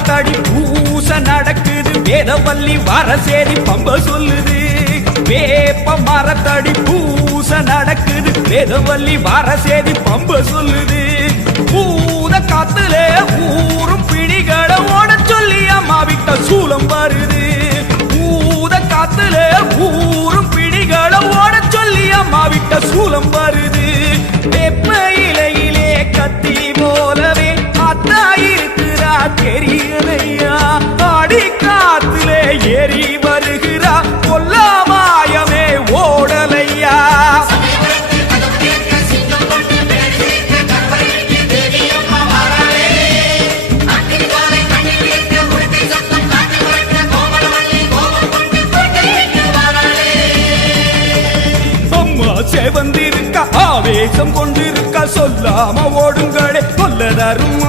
மரத்தடி பூச நடக்குது வேதவல்லி வரசேரி பம்ப சொல்லுது வேப்ப மரத்தடி பூச நடக்குது வேதவல்லி வரசேரி பம்ப சொல்லுது பூத காத்துல ஊரும் பிணிகளை ஓட சொல்லி அம்மா விட்ட சூலம் வருது பூத காத்துல ஊரும் பிணிகளை ஓட சொல்லி அம்மா விட்ட சூலம் வருது வேப்ப இலையிலே கத்தி போலவே அத்தா இருக்கிறா தெரியலையா ஆடி காத்திலே ஏறி வருகிறா கொல்லாமாயமே ஓடலையா செவந்திருக்க ஆவேசம் கொண்டிருக்க சொல்லாம ஓடுங்களே கொல்லதரும்